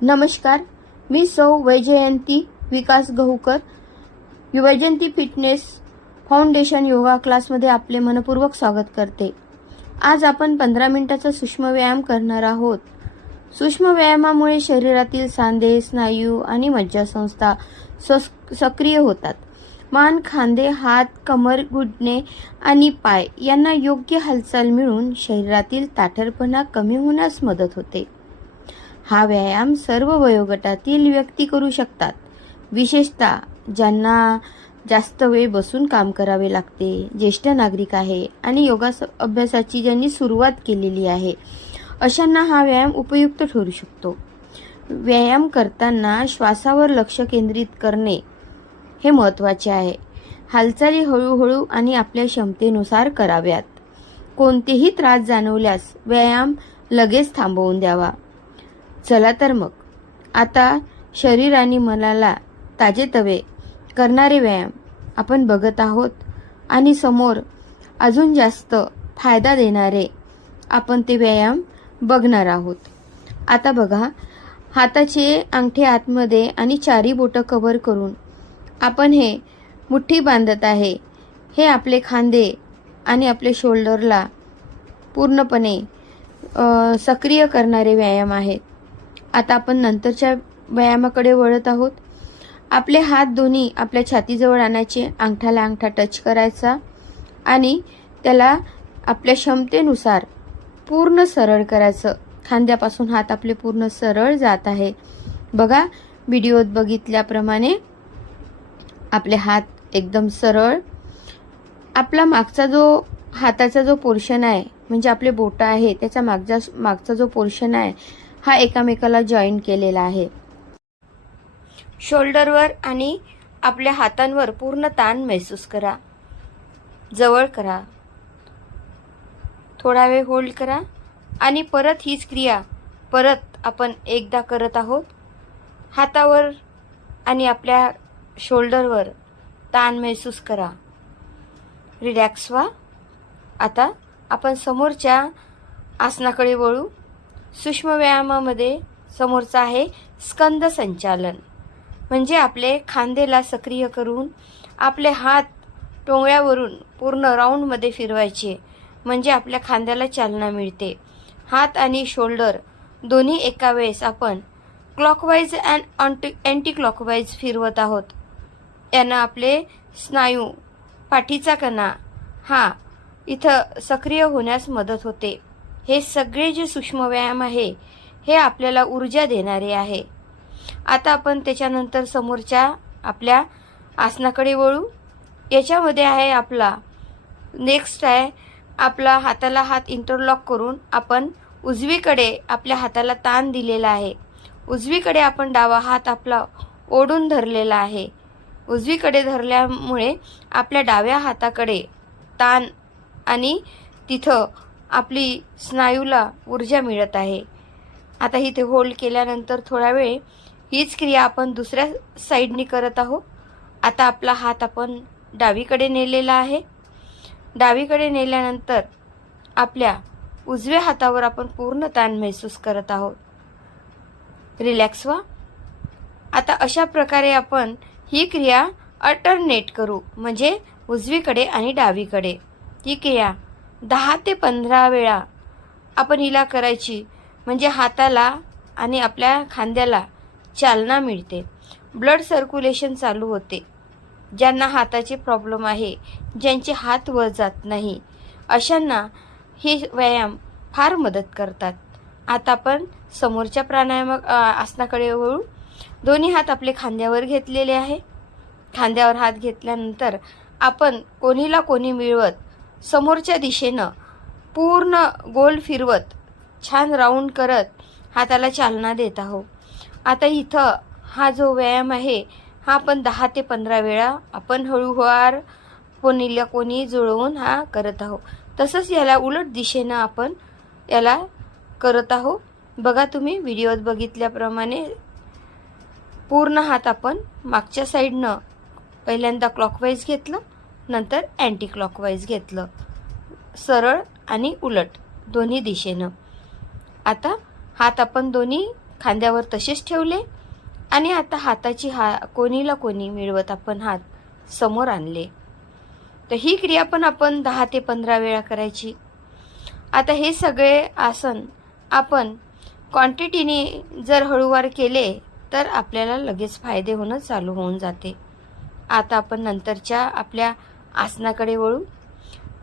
नमस्कार, मी सौ वैजयंती विकास गहुकर, Vaijayanti fitness foundation yoga क्लासमध्ये आपले मनपूर्वक स्वागत करते। आज आपण 15 मिनिटाचा सूक्ष्म व्यायाम करणार आहोत। सूक्ष्म व्यायामामुळे शरीरातील सांधे, स्नायू आणि मज्जासंस्था सक्रिय होतात। मान, खांदे, हात, कमर, घुटणे आणि पाय यांना योग्य हालचाल मिळून शरीरातील ताठरपणा कमी होण्यास मदत होते। हा व्यायाम सर्व वयोगटातील व्यक्ती करू शकतात, विशेषतः ज्यांना जास्त वेळ बसून काम करावे लागते, ज्येष्ठ नागरिक आहे आणि योगा अभ्यासाची ज्यांनी सुरुवात केलेली आहे, अशांना हा व्यायाम उपयुक्त ठरू शकतो। व्यायाम करताना श्वासावर लक्ष केंद्रित करणे हे महत्त्वाचे आहे। हालचाली हळूहळू आणि आपल्या क्षमतेनुसार कराव्यात। कोणतेही त्रास जाणवल्यास व्यायाम लगेच थांबवून द्यावा। चला तर मग आता शरीर आणि मनाला ताजेतवे करणारे व्यायाम आपण बघत आहोत आणि समोर अजून जास्त फायदा देणारे आपण ते व्यायाम बघणार आहोत। आता बघा, हाताचे अंगठे आतमध्ये आणि चारी बोटं कव्हर करून आपण हे मुठ्ठी बांधत आहे। हे आपले खांदे आणि आपले शोल्डरला पूर्णपणे सक्रिय करणारे व्यायाम आहेत। आता आपण नंतरच्या व्यायामाकडे वळत आहोत। आपले हात दोन्ही आपल्या छातीजवळ आणायचे, अंगठाला अंगठा टच करायचा आणि त्याला आपल्या क्षमतेनुसार पूर्ण सरळ करायचं। खांद्यापासून हात आपले पूर्ण सरळ जात आहे। बघा, व्हिडिओत बघितल्याप्रमाणे आपले हात एकदम सरळ। आपला मागचा जो हाताचा जो पोर्शन आहे, म्हणजे आपले बोटं आहे, त्याचा मागचा जो पोर्शन आहे हा एकामेकाला जॉईन केलेला आहे। शोल्डरवर आणि आपल्या हातांवर पूर्ण ताण महसूस करा। जवळ करा, थोडा वेळ होल्ड करा आणि परत हीच क्रिया परत आपण एकदा करत आहोत। हातावर आणि आपल्या शोल्डरवर ताण महसूस करा, रिलॅक्स व्हा। आता आपण समोरच्या आसनाकडे वळू। सूक्ष्म व्यायामामध्ये समोरचा आहे स्कंद संचालन, म्हणजे आपले खांदेला सक्रिय करून आपले हात टोंगळ्यावरून पूर्ण राऊंडमध्ये फिरवायचे, म्हणजे आपल्या खांद्याला चालना मिळते। हात आणि शोल्डर दोन्ही एका वेळेस आपण क्लॉकवाईज अँड अँटी क्लॉकवाईज फिरवत आहोत। यानं आपले स्नायू, पाठीचा कणा हा इथं सक्रिय होण्यास मदत होते। हे सगळे जे सूक्ष्म व्यायाम आहे हे आपल्याला ऊर्जा देणारे आहे। आता आपण त्याच्यानंतर समोरच्या आपल्या आसनाकडे वळू। याच्यामध्ये आहे आपला नेक्स्ट आहे आपला हाताला हात इंटरलॉक करून आपण उजवीकडे आपल्या हाताला ताण दिलेला आहे। उजवीकडे आपण डावा हात आपला ओढून धरलेला आहे। उजवीकडे धरल्यामुळे आपल्या डाव्या हाताकडे ताण आणि तिथं आपली स्नायूला ऊर्जा मिळत आहे। आता इथे होल्ड केल्यानंतर थोडा वेळ हीच क्रिया आपण दुसऱ्या साईडनी करत आहोत। आता आपला हात आपण डावीकडे नेलेला आहे। डावीकडे नेल्यानंतर आपल्या उजव्या हातावर आपण पूर्ण ताण महसूस करत आहोत। रिलॅक्स व्हा। आता अशा प्रकारे आपण ही क्रिया अल्टरनेट करू, म्हणजे उजवीकडे आणि डावीकडे। ही क्रिया 10 ते 15 वेळा आपण हिला करायची, म्हणजे हाताला आणि आपल्या खांद्याला चालना मिळते, ब्लड सर्क्युलेशन चालू होते। ज्यांना हाताचे प्रॉब्लेम आहे, ज्यांचे हात वर जात नाही, अशांना हे व्यायाम फार मदत करतात। आता आपण समोरच्या आसनाकडे वळू। दोन्ही हात आपले खांद्यावर घेतलेले आहे। खांद्यावर हात घेतल्यानंतर आपण कोणीला कोणी मिळवत समोरच्या दिशेनं पूर्ण गोल फिरवत छान राऊंड करत हाताला चालना देत आहोत। आता इथं हा जो व्यायाम आहे हा आपण 10 ते 15 वेळा आपण हळूवार कोणीला कोणी जुळवून हा करत आहोत। तसंच याला उलट दिशेनं आपण याला करत आहोत। बघा, तुम्ही व्हिडिओत बघितल्याप्रमाणे पूर्ण हात आपण मागच्या साईडनं पहिल्यांदा क्लॉकवाईज घेतलं, नंतर अँटी क्लॉकवाईज घेतलं, सरळ आणि उलट दोन्ही दिशेनं। आता हात आपण दोन्ही खांद्यावर तसेच ठेवले आणि आता हाताची कोणीला कोणी मिळवत आपण हात समोर आणले. तर ही क्रिया पण आपण 10 ते 15 वेळा करायची. आता हे सगळे आसन आपण क्वांटिटीने जर हळूवार केले तर आपल्याला लगेच फायदे होणं चालू होऊन जाते. आता आपण नंतरच्या आपल्या आसनाकडे वळू.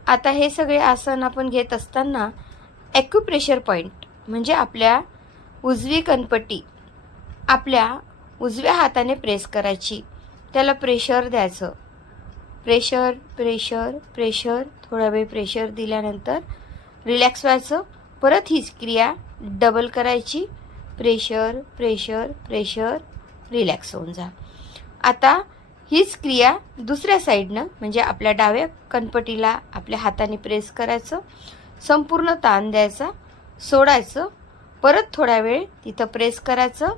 आता हे सगळे आसन आपण घेत असताना ॲक्युप्रेशर पॉईंट म्हणजे आपल्या उजवी कणपट्टी आपल्या उजव्या हाताने प्रेस करायची, त्याला प्रेशर द्यायचं. प्रेशर प्रेशर प्रेशर थोडा वेळ प्रेशर दिल्यानंतर रिलॅक्स व्हायचं. परत हीच क्रिया डबल करायची. प्रेशर प्रेशर प्रेशर रिलॅक्स होऊन जा. आता हीच क्रिया दुसऱ्या साईडनं म्हणजे आपल्या डाव्या कणपटीला आपल्या हाताने प्रेस करायचं, संपूर्ण ताण द्यायचा, सोडायचं, परत थोडा वेळ तिथं प्रेस करायचं,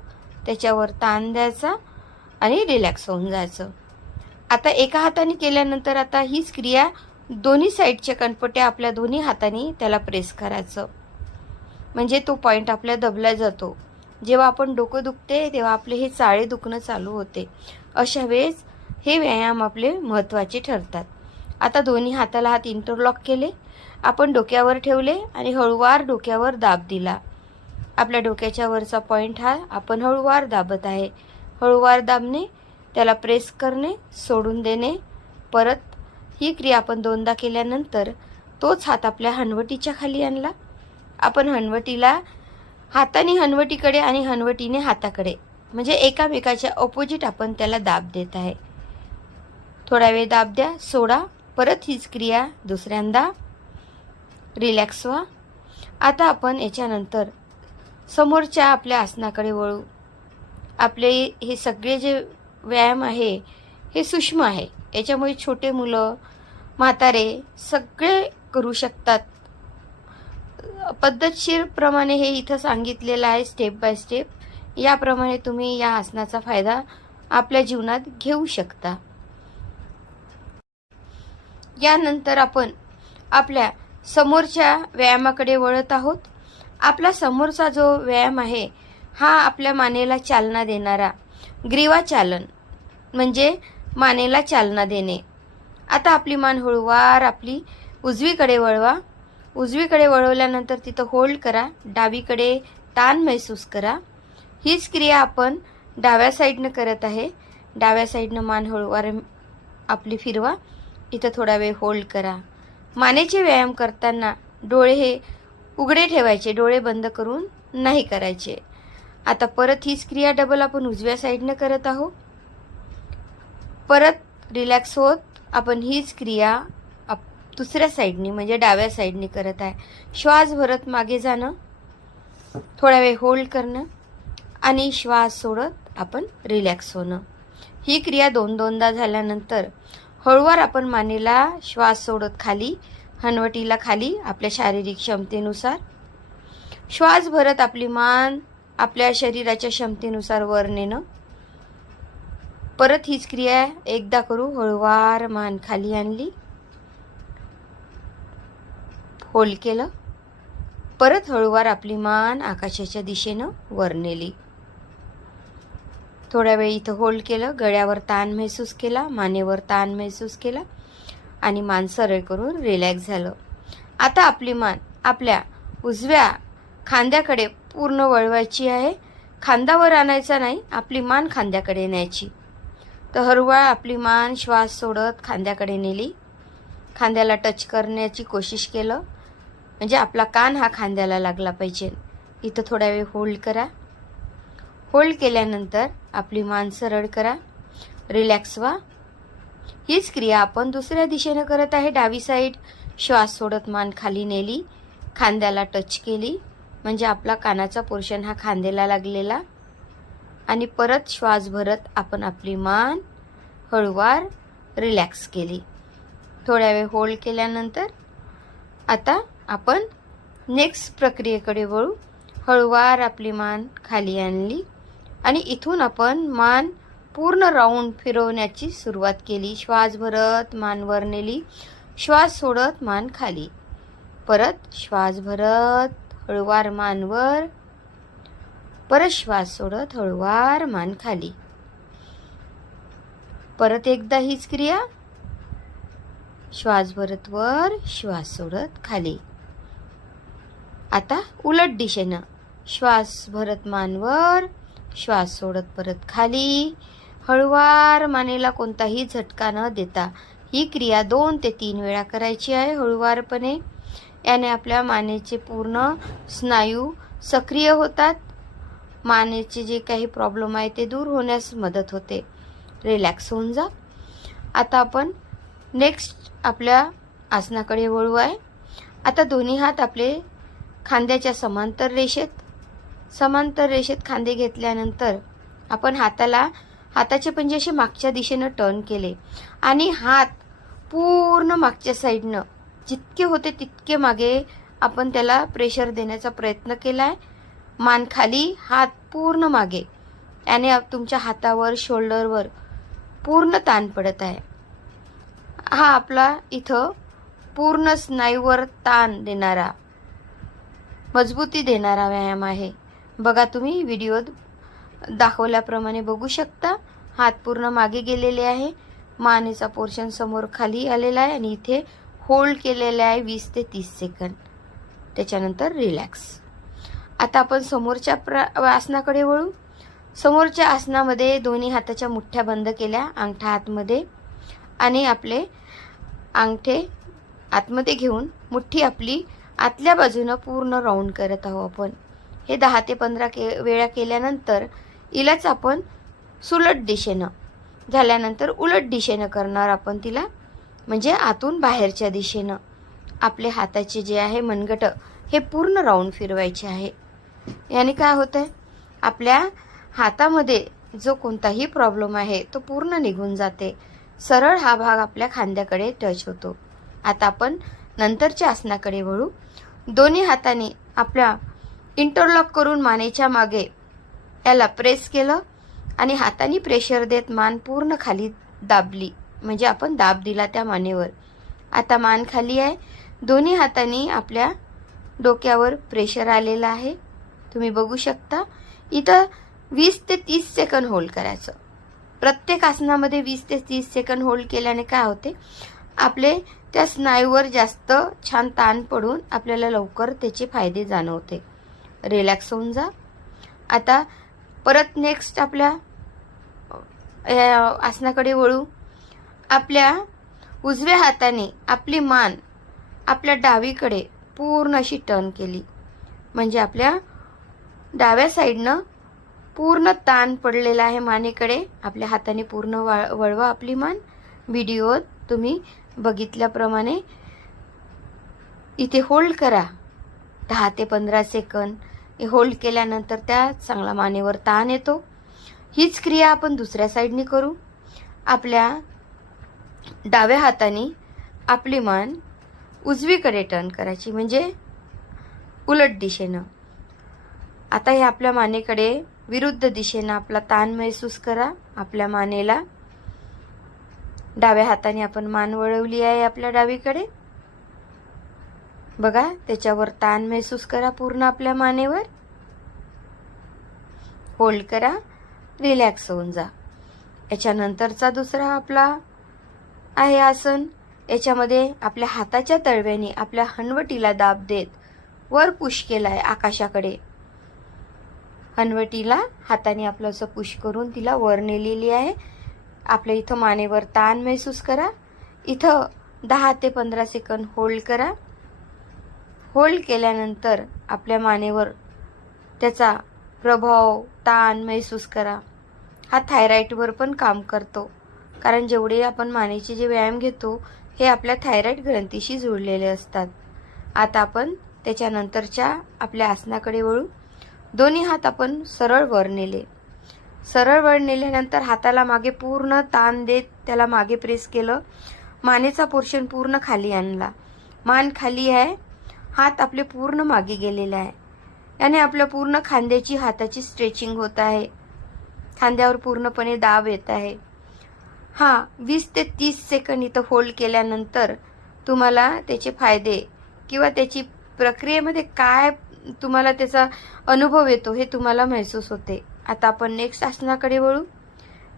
त्याच्यावर ताण द्यायचा आणि रिलॅक्स होऊन जायचं. आता एका हाताने केल्यानंतर आता हीच क्रिया दोन्ही साईडच्या कणपट्या आपल्या दोन्ही हाताने त्याला प्रेस करायचं, म्हणजे तो पॉईंट आपल्या दबला जातो. जेव्हा आपण डोकं दुखते तेव्हा आपले हे चाळे दुखणं चालू होते. अशा वेळेस हे व्यायाम आपले महत्त्वाचे ठरतात. आता दोन्ही हाताला हात इंटरलॉक केले, आपण डोक्यावर ठेवले आणि हळूवार डोक्यावर दाब दिला. आपल्या डोक्याच्या वरचा पॉईंट हा आपण हळूवार दाबत आहे. हळूवार दाबणे, त्याला प्रेस करणे, सोडून देणे. परत ही क्रिया आपण दोनदा केल्यानंतर तोच हात आपल्या हनवटीच्या खाली आणला. आपण हनवटीला हाताने हनवटीकडे आणि हनवटीने हाताकडे म्हणजे एकामेकाच्या ऑपोजिट आपण त्याला दाब देत आहे. थोडा वेळ दाब द्या, सोडा. परत हीच क्रिया दुसऱ्यांदा. रिलॅक्स व्हा. आता आपण याच्यानंतर समोरच्या आपल्या आसनाकडे वळू. आपले हे सगळे जे व्यायाम आहे हे सूक्ष्म आहे, याच्यामुळे छोटे मुलं, म्हातारे सगळे करू शकतात. पद्धतशीरप्रमाणे हे इथं सांगितलेलं आहे, स्टेप बाय स्टेप. याप्रमाणे तुम्ही या आसनाचा फायदा आपल्या जीवनात घेऊ शकता. यानंतर आपण आपल्या समोरच्या व्यायामाकडे वळत आहोत. आपला समोरचा जो व्यायाम आहे हा आपल्या मानेला चालना देणारा ग्रीवाचालन म्हणजे मानेला चालना देणे. आता आपली मान हळूवार आपली उजवीकडे वळवा. उजवीकडे वळवल्यानंतर तिथं होल्ड करा. डावीकडे ताण महसूस करा. हीच क्रिया आपण डाव्या साईडनं करत आहे. डाव्या साईडनं मान हळूवार आपली फिरवा. इथं थोडा वेळ होल्ड करा. मानेचे व्यायाम करताना डोळे हे उघडे ठेवायचे, डोळे बंद करून नाही करायचे. आता परत हीच क्रिया डबल आपण उजव्या साईडनं करत आहोत. परत रिलॅक्स होत आपण हीच क्रिया दुसऱ्या साईडनी म्हणजे डाव्या साईडनी करत आहे. श्वास भरत मागे जाणं, थोडा वेळ होल्ड करणं आणि श्वास सोडत आपण रिलॅक्स होणं. ही क्रिया दोनदा झाल्यानंतर हळूवार आपण मानेला श्वास सोडत खाली, हनवटीला खाली आपल्या शारीरिक क्षमतेनुसार. श्वास भरत आपली मान आपल्या शरीराच्या क्षमतेनुसार वर नेणं. परत हीच क्रिया एकदा करू. हळूवार मान खाली आणली, होल्ड केलं. परत हळूवार आपली मान आकाशाच्या दिशेनं वर नेली. थोड्या वेळ इथं होल्ड केलं. गळ्यावर ताण महसूस केला, मानेवर ताण महसूस केला आणि मान सरळ करून रिलॅक्स झालं. आता आपली मान आपल्या उजव्या खांद्याकडे पूर्ण वळवायची आहे. खांद्यावर आणायचा नाही, आपली मान खांद्याकडे न्यायची. तर हळूवार आपली मान श्वास सोडत खांद्याकडे नेली. खांद्याला टच करण्याची कोशिश केलं म्हणजे आपला कान हा खांद्याला लागला पाहिजे. इथं थोडा वेळ होल्ड करा. होल्ड केल्यानंतर आपली मान सरळ करा. रिलॅक्स व्हा. हीच क्रिया आपण दुसऱ्या दिशेनं करत आहे. डावी साईड श्वास सोडत मान खाली नेली, खांद्याला टच केली म्हणजे आपला कानाचा पोर्शन हा खांद्याला लागलेला आणि परत श्वास भरत आपण आपली मान हळूवार रिलॅक्स केली. थोड्या वेळ होल्ड केल्यानंतर आता आपण नेक्स्ट प्रक्रियेकडे वळू. हळूवार आपली मान खाली आणली आणि इथून आपण मान पूर्ण राऊंड फिरवण्याची सुरुवात केली. श्वास भरत मान वर नेली, श्वास सोडत मान खाली, परत श्वास भरत हळूवार मान वर, परत श्वास सोडत हळूवार मान खाली. परत एकदा हीच क्रिया. श्वास भरत वर, श्वास सोडत खाली. आता उलट दिशेनं श्वास भरत मान वर, श्वास सोडत परत खाली. हळूवार मानेला कोणताही झटका न देता ही क्रिया 2 ते 3 वेळा करायची आहे हळूवारपणे. याने आपल्या मानेचे पूर्ण स्नायू सक्रिय होतात. मानेचे जे काही प्रॉब्लेम आहे ते दूर होण्यास मदत होते. रिलॅक्स होऊन जा. आता आपण नेक्स्ट आपल्या आसनाकडे वळू आहे. आता दोन्ही हात आपले खांद्याच्या समांतर रेषेत खांदे घेतल्यानंतर आपण हाताचे पंजे असे मागच्या दिशेनं टर्न केले आणि हात पूर्ण मागच्या साईडनं जितके होते तितके मागे आपण त्याला प्रेशर देण्याचा प्रयत्न केला आहे. मान खाली, हात पूर्ण मागे. याने तुमच्या हातावर, शोल्डरवर पूर्ण ताण पडत आहे. हा आपला इथं पूर्ण स्नायूवर ताण देणारा, मजबूती देणारा व्यायाम आहे. बघा, तुम्ही व्हिडिओत दाखवल्याप्रमाणे बघू शकता. हात पूर्ण मागे गेलेले आहे, मानेचा पोर्शन समोर खाली आलेला आहे आणि इथे होल्ड केलेला आहे 20 ते 30 सेकंद. त्याच्यानंतर रिलॅक्स. आता आपण समोरच्या आसनाकडे वळू. समोरच्या आसनामध्ये दोन्ही हाताच्या मुठ्ठ्या बंद केल्या, अंगठा आतमध्ये आणि आपले अंगठे आतमध्ये घेऊन मुठ्ठी आपली आतल्या बाजूनं पूर्ण राऊंड करत आहोत आपण. हे 10 ते 15 वेळा केल्यानंतर इलाच आपण सुलट दिशेनं झाल्यानंतर उलट दिशेनं करणार आपण तिला, म्हणजे आतून बाहेरच्या दिशेनं. आपले हाताचे जे आहे मनगट हे पूर्ण राऊंड फिरवायचे आहे. याने काय होतंय, आपल्या हातामध्ये जो कोणताही प्रॉब्लेम आहे तो पूर्ण निघून जाते. सरळ हा भाग आपल्या खांद्याकडे टच होतो. आता आपण नंतरच्या आसनाकडे वळू. दोन्ही हातांनी आपल्या इंटरलॉक करून मानेच्या मागे याला प्रेस केलं आणि हातांनी प्रेशर देत मान पूर्ण खाली दाबली, म्हणजे आपण दाब दिला त्या मानेवर. आता मान खाली आहे. दोन्ही हातांनी आपल्या डोक्यावर प्रेशर आलेला आहे, तुम्ही बघू शकता. इथं 20 ते 30 सेकंद होल्ड करायचं. प्रत्येक आसनामध्ये 20 ते 30 सेकंद होल्ड केल्याने काय होते, आपले त्या स्नायूवर जास्त छान ताण पडून आपल्याला लवकर त्याचे फायदे जाणवते. रिलॅक्स होऊन जा. आता परत नेक्स्ट आपल्या आसनाकडे वळू. आपल्या उजव्या हाताने आपली मान आपल्या डावीकडे पूर्ण अशी टर्न केली, म्हणजे आपल्या डाव्या साईडनं पूर्ण ताण पडलेला आहे मानेकडे. आपल्या हाताने पूर्ण वळवा आपली मान. व्हिडिओत तुम्ही बघितल्याप्रमाणे इथे होल्ड करा 10 ते 15 सेकंद. हे होल्ड केल्यानंतर त्या चांगला मानेवर ताण येतो. हीच क्रिया आपण दुसऱ्या साईडनी करू. आपल्या डाव्या हाताने आपली मान उजवीकडे टर्न करायची, म्हणजे उलट दिशेनं. आता हे आपल्या मानेकडे विरुद्ध दिशेनं आपला ताण महसूस करा. आपल्या मानेला डाव्या हाताने आपण मान वळवली आहे आपल्या डावीकडे. बघा, त्याच्यावर ताण महसूस करा पूर्ण आपल्या मानेवर. होल्ड करा, रिलॅक्स होऊन जा. याच्यानंतरचा दुसरा आपला आहे आसन. याच्यामध्ये आपल्या हाताच्या तळव्याने आपल्या हनवटीला दाब देत वर पुश केलाय आकाशाकडे. हनवटीला हाताने आपलं असं पुश करून तिला वर नेलेली आहे. आपल्या इथं मानेवर ताण महसूस करा. इथं 10 ते 15 सेकंद होल्ड करा. होल्ड केल्यानंतर आपल्या मानेवर त्याचा प्रभाव, ताण महसूस करा. हा थायरॉइडवर पण काम करतो, कारण जेवढे आपण मानेचे जे व्यायाम घेतो हे आपल्या थायरॉइड ग्रंथीशी जुळलेले असतात. आता आपण त्याच्यानंतरच्या आपल्या आसनाकडे वळू. दोन्ही हात आपण सरळ वर नेले. सरळ वर नेल्यानंतर हाताला मागे पूर्ण ताण देत त्याला मागे प्रेस केलं. मानेचा पोर्शन पूर्ण खाली आणला. मान खाली आहे, हात आपले पूर्ण मागे गेलेले आहे. याने आपल्या पूर्ण खांद्याची, हाताची स्ट्रेचिंग होत आहे. खांद्यावर पूर्णपणे दाब येत आहे. 20 ते 30 सेकंद इथं होल्ड केल्यानंतर तुम्हाला त्याचे फायदे किंवा त्याची प्रक्रियेमध्ये काय तुम्हाला त्याचा अनुभव येतो हे तुम्हाला महसूस होते. आता आपण नेक्स्ट आसनाकडे वळू.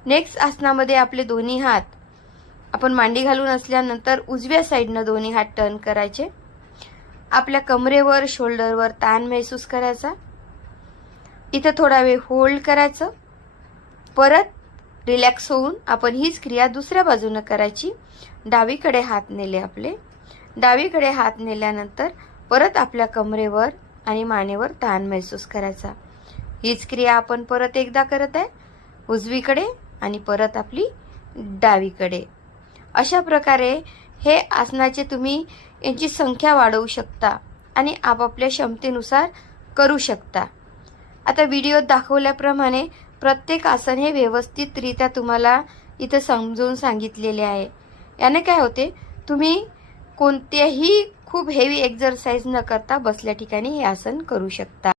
नेक्स्ट आसनामध्ये आपले दोन्ही हात आपण मांडी घालून असल्यानंतर उजव्या साईडनं दोन्ही हात टर्न करायचे. आपल्या कमरेवर शोल्डरवर ताण महसूस करायचा. इथं थोडा वेळ होल्ड करायचं. परत रिलॅक्स होऊन आपण हीच क्रिया दुसऱ्या बाजूनं करायची. डावीकडे हात नेले आपले. डावीकडे हात नेल्यानंतर परत आपल्या कमरेवर आणि मानेवर ताण महसूस करायचा. हीच क्रिया आपण परत एकदा करत आहे, उजवीकडे आणि परत आपली डावीकडे. अशा प्रकारे हे आसनाचे तुम्ही यांची संख्या वाढवू शकता आणि आपापल्या क्षमतेनुसार करू शकता. आता व्हिडिओत दाखवल्याप्रमाणे प्रत्येक आसन हे व्यवस्थितरित्या तुम्हाला इथं समजून सांगितलेले आहे. याने काय होते, तुम्ही कोणत्याही खूप हेवी एक्झरसाइज न करता बसल्या ठिकाणी हे आसन करू शकता.